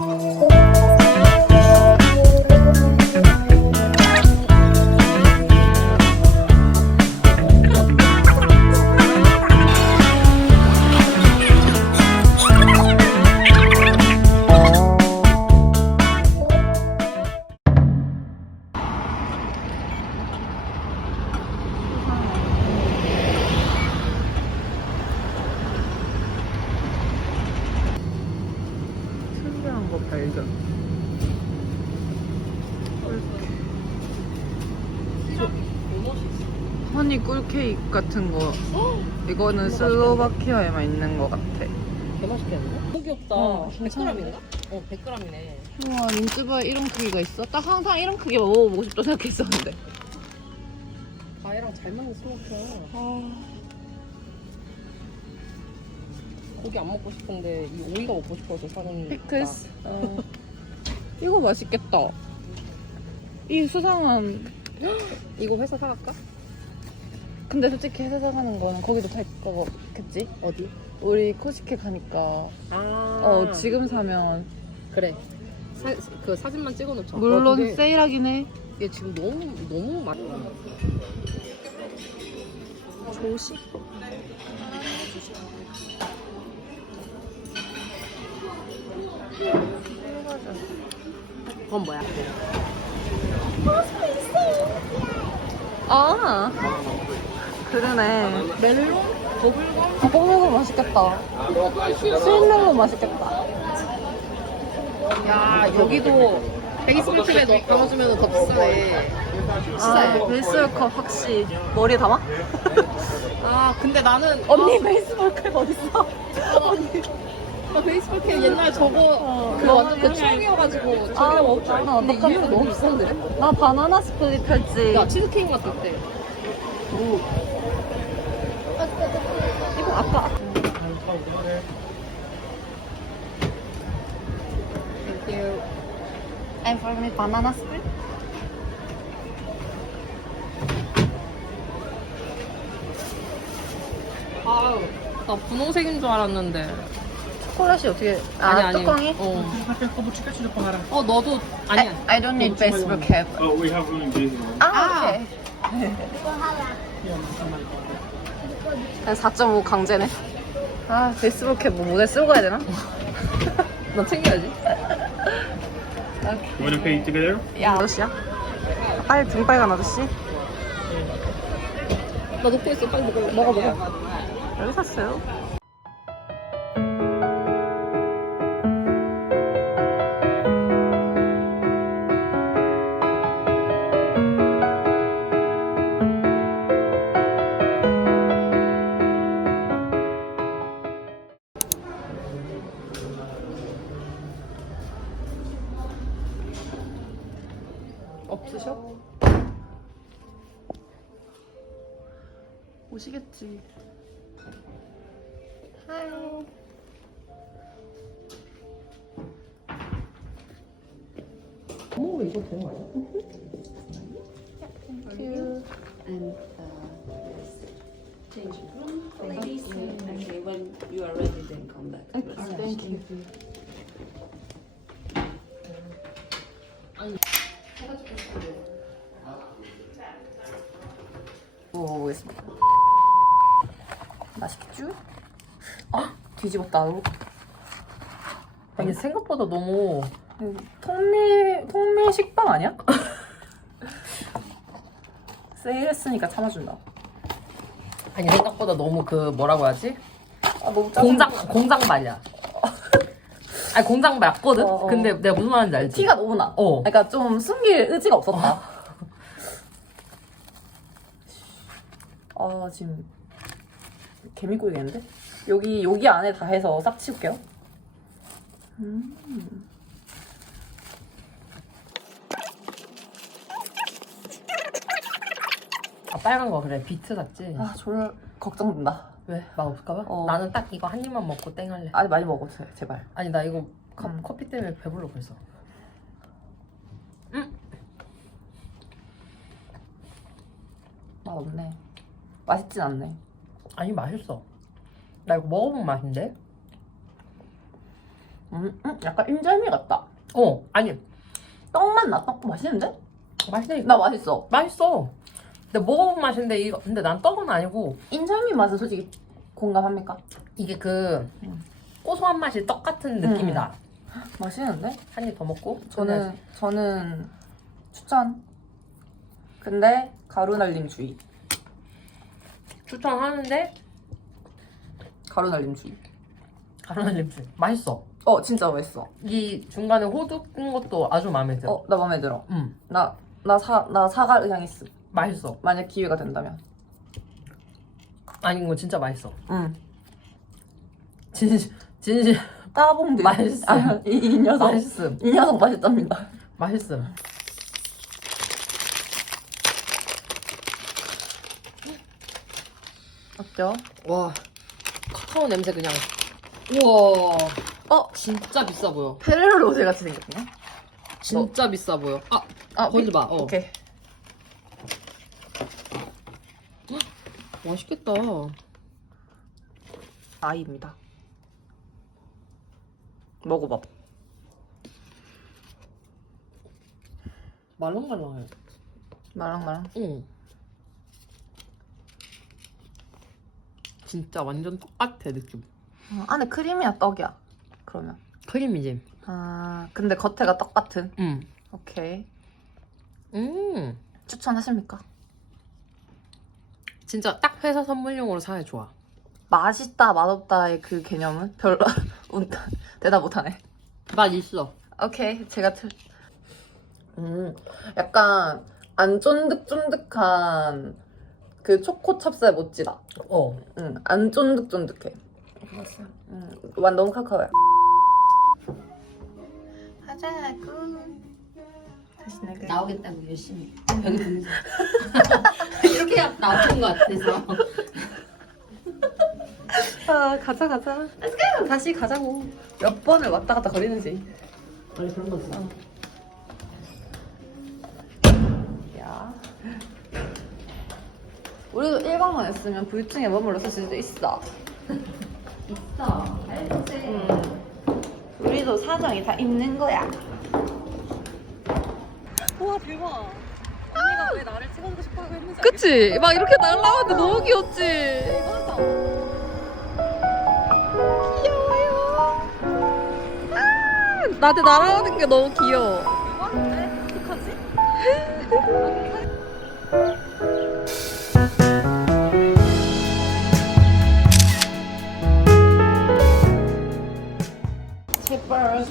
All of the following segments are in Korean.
Música 허니 꿀케이크 같은 거. 이거는 슬로바키아에만 있는 거 같아. 개 맛있겠는데? 너무 귀엽다. 어, 100g인가? 어, 100g이네. 우와 민트바에 이런 크기가 있어? 딱 항상 이런 크기 먹어보고 싶다 생각했었는데. 과일랑 잘 맞는 스모크야. 아, 고기 안 먹고 싶은데 이 오이가 먹고 싶어서 사는. 피클스. 어. 이거 맛있겠다. 이 수상한. 이거 회사 사갈까? 근데 솔직히 회사 사가는 거는 거기도 살 거겠지? 어디? 우리 코시케 가니까. 아. 어 지금 사면 그래. 사, 그 사진만 찍어놓자. 물론 와, 근데 세일하긴 해. 얘 지금 너무 너무 많이. 조식? 그건 뭐야? 아 그러네. 멜론? 버블건? 아, 뽕멜론 맛있겠다. 스윗멜론 맛있겠다. 야 여기도 베이스볼집에 넣어주면 더 비싸네. 아, 베이스볼컵 확실히 머리에 담아? 아 근데 나는 언니 베이스볼컵 어딨어? 아, 베이스볼 캠 옛날 저거 그 완전 그 추억이어가지고 아, 먹을 줄 아, 알았는데 근데 어떡하지? 이유가 너무 비싼데? 나 바나나 스플릿 할지. 야 치즈케이크 이거 아까 땡큐 And for me 바나나 스플릿? 아우 나 분홍색인 줄 알았는데 초콜릿이 어떻게 아 아니 아니 뚜껑이? 어. 어 너도 아니야 I, I don't need baseball cap. Oh, we have only this one. 아, 아. 오케이. 그냥 4.5 강제네. 아, 베이스볼 캡뭐 모델 쓰고 가야 되나? 너 챙겨야지 You want to pay together? 야, 아저씨야? 빨리 등 빨간 아저씨? 나 녹도 있어 빨리 먹어 먹어, 먹어. 여기 샀어요. 오시겠지. 어머 이거 되는 거 아니야? and uh, change room, please. Okay, when you are ready, then come back. to us. Thank you. 먹어보겠습니다. 맛있겠죠? 아, 뒤집었다. 아니 생각보다 너무 통밀, 통밀 식빵 아니야? 세일했으니까 참아준다. 아니 생각보다 너무 그 뭐라고 하지? 아, 너무 공장 공장 발이야 아니 공장 맞거든? 어, 어. 근데 내가 무슨 말인지 알지? 티가 너무 나. 어. 그러니까 좀 숨길 의지가 없었다. 아 지금 개미 꼬이겠는데? 여기 여기 안에 다 해서 싹 치울게요. 아 빨간 거 그래 비트 샀지? 아 졸 걱정된다. 왜? 맛 없을까봐? 어. 나는 딱 이거 한 입만 먹고 땡 할래 아니 많이 먹어 제- 제발. 아니 나 이거 카- 음. 커피 때문에 배불러 그래서 맛 없네. 맛있진 않네. 아니 맛있어 나 이거 먹어본 맛인데? 음, 음, 약간 인절미 같다. 어 아니 떡맛 나. 떡 맛있는데? 맛있네. 나 맛있어. 맛있어. 근데 먹어본 맛인데 이거 근데 난 떡은 아니고 인절미 맛은 솔직히 공감합니까? 이게 그 음. 고소한 맛이 떡 같은 느낌이다. 맛있는데? 한 입 더 먹고 저는 저는 추천. 근데 가루 날림 주의. 추천하는데 가루 날림 주의. 가루날 냄새 맛있어. 어 진짜 맛있어. 이 중간에 호두 낀 것도 아주 마음에 들어. 어 나 마음에 들어. 음 나 나 사 나 사과 의향 있음. 맛있어. 만약 기회가 된다면. 아니 이거 진짜 맛있어. 응. 진심 진심 따봉 맛있음. 아, 이, 이 녀석. 맛있음. 이 녀석 맛있답니다. 맛있음. 어때요? 와 카카오 냄새 그냥 우와 어 진짜 비싸 보여. 페레로 로제 같이 생겼네. 진짜 비싸 보여. 아 아 거기 봐. 어. 오케이. 맛있겠다. 아이입니다. 먹어봐. 말랑말랑해. 말랑말랑. 응. 진짜 완전 똑같아 느낌. 어, 안에 크림이야 떡이야. 그러면. 크림이지. 아 근데 겉에가 떡 같은. 응. 오케이. 음. 추천하십니까? 진짜 딱 회사 선물용으로 사야 좋아. 맛있다 맛없다의 그 개념은 별로 운- 대답 못하네. 맛 있어. 오케이 제가 틀. 음 약간 안 쫀득쫀득한 그 초코 찹쌀 모찌다. 어. 응 안 쫀득쫀득해. 음, 완 너무 카카오야. 하자고. 다시 내가 나오겠다고 열심히 벽에 붙는 이렇게 해야 나오는 것 같아서 아 가자 가자. Let's go. 다시 가자고. 몇 번을 왔다 갔다 거리는지. 원래 그런 거지. 야. 우리도 1번만 했으면 불층에 머물렀을 수도 있어. 있어 알지 음. 우리도 사정이 다 있는 거야. 와 대박. 언니가 왜 나를 찍어보고 싶어하고 했는지 그치? 막 이렇게 날라오는데 너무 귀엽지? 귀여워요. 아, 나한테 날아오는 게 너무 귀여워. 제발 맛있는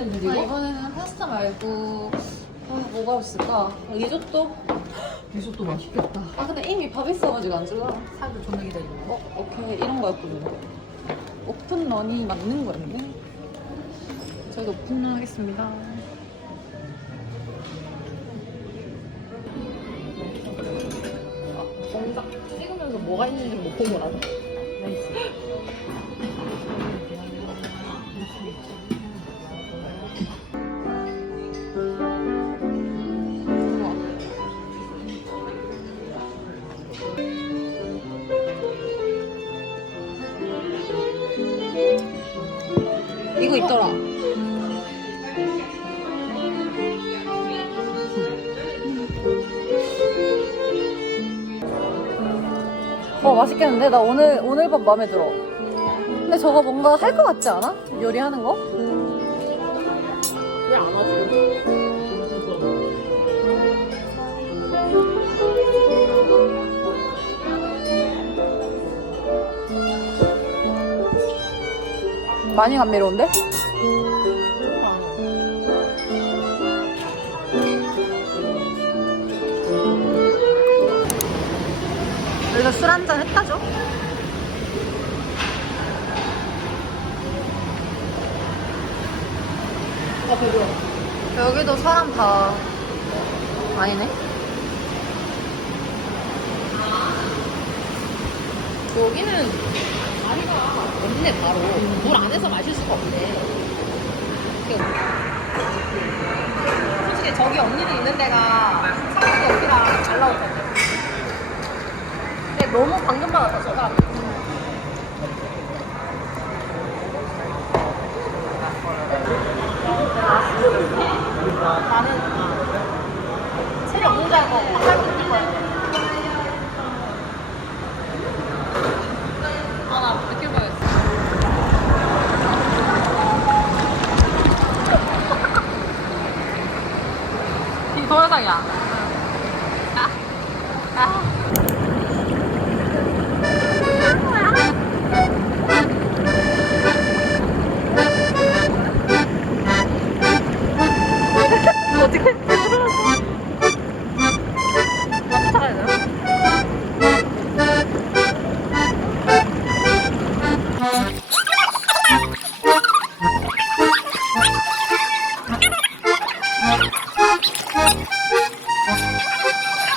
아, 줄이고. 이번에는 파스타 말고 아, 뭐가 있을까? 리조또? 리조또 맛있겠다. 아 근데 이미 밥 있어가지고 안 줄라. 사람들 존나 기다리는 거. 어? 오케이 이런 거였거든요. 오픈런이 맞는 거였네. 저희도 오픈런 하겠습니다. 정작 찍으면서 뭐가 있는지 못본 거라서. 이거 있더라. 어 맛있겠는데? 나 오늘 오늘 밥 마음에 들어. 근데 저거 뭔가 할 것 같지 않아? 요리하는 거? 왜 안 하지? 많이 감미로운데? 여기서 술 한잔 했다죠? 여기도 사람 다 아니네. 여기는 캔에 바로 물 안에서 마실 수가 없네. 솔직히 저기 언니들 있는 데가 사람이 여기라 잘 나오던데. 근데 너무 방금 받았어, 저 사람. 나는 아, 체력 모자고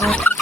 Oh.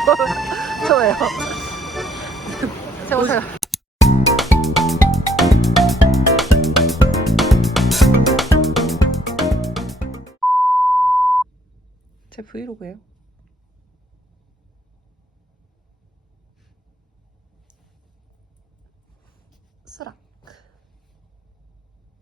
좋아요. 제가 제가. 제 브이로그예요.